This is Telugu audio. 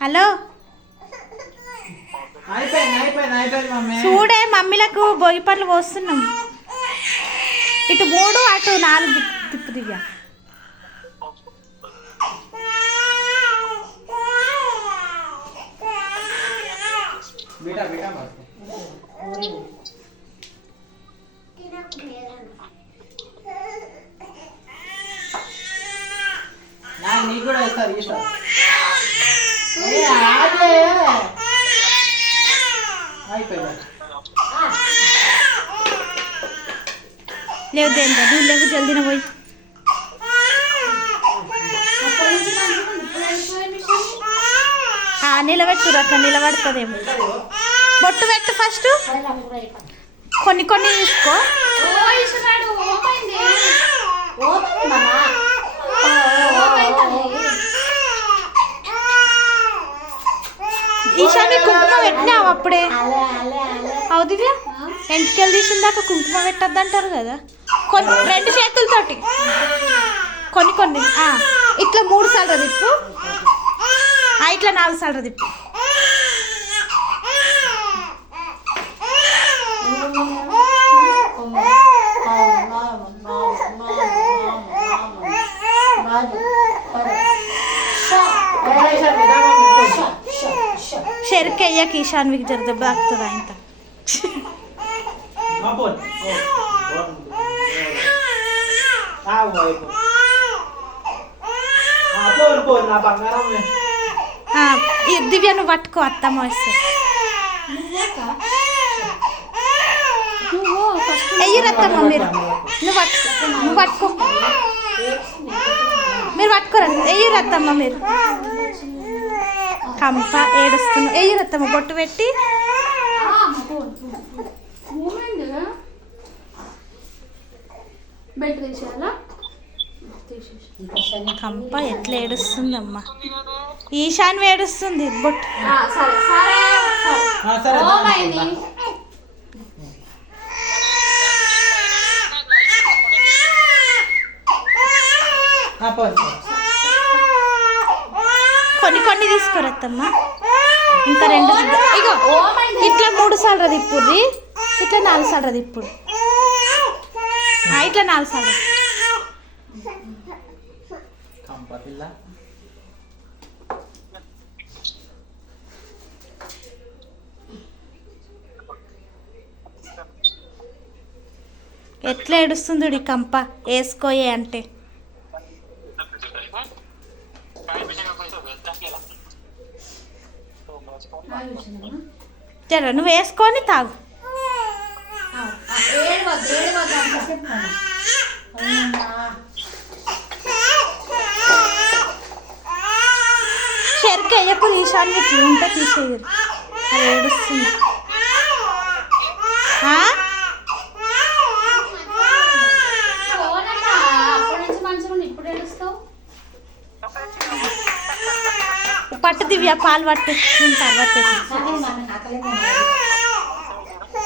హలో చూడే మమ్మీలకు భోగి పళ్ళు పోస్తున్నాం. ఇటు 3 అటు 4 తిప్పుదిగా. నీకు కూడా వేస్తారు ఈశ్వర్. లేవు దేంద్ర నువ్వు లేవు జల్దీన పోయి. నిలబెట్టురు అట్లా నిలబడుతుందేమో. బొట్టు పెట్టు ఫస్ట్. కొన్ని కొన్ని తీసుకో. ఈశాని కుంకుమ పెట్టినావు అప్పుడే. అవుదివ్యా ఎంటికెళ్ళి తీసిన దాకా కుంకుమ పెట్టద్దు అంటారు కదా. కొన్ని 2 చేతులతోటి కొన్ని కొన్ని ఇట్లా 3 సార్లు తిప్పు. ఇట్లా 4 సార్లు తిప్పు. షెర్క్ అయ్యాక ఈశాన్వికి జర దెబ్బ తాకుతుంది ఆయన. దివ్య నువ్వు పట్టుకో అత్తమ్మ వస్తే. ఎయ్యరత్తమ్మ మీరు. నువ్వు పట్టుకో మీరు పట్టుకోరండి. ఎయ్యరత్తమ్మ మీరు. కంప ఏడుస్తున్నావు. ఎయ్యరత్తమ్మ బొట్టు పెట్టి. కంప ఎట్లా ఏడుస్తుందమ్మా. ఈశాన్ ఏడుస్తుంది బొట్టు. కొన్ని కొన్ని తీసుకోరత్తమ్మా. ఇంకా 2 ఇగో ఇట్లా 3 సార్లు తిప్పుర్రి. ఇట్లా 4 సార్లు తిప్పుడు. ఇట్లా 4 సార్లు. ఎట్లా ఏడుస్తుంది ఈ కంప. వేసుకోయే అంటే జర నువ్వు వేసుకొని తాగు. షెర్క్ అయ్యకు ఈశాన్వి ఉంటే తీసేయరు. అది ఏడుస్తుంది. పట్టు దివ్య పాలు పట్టు. తర్వాత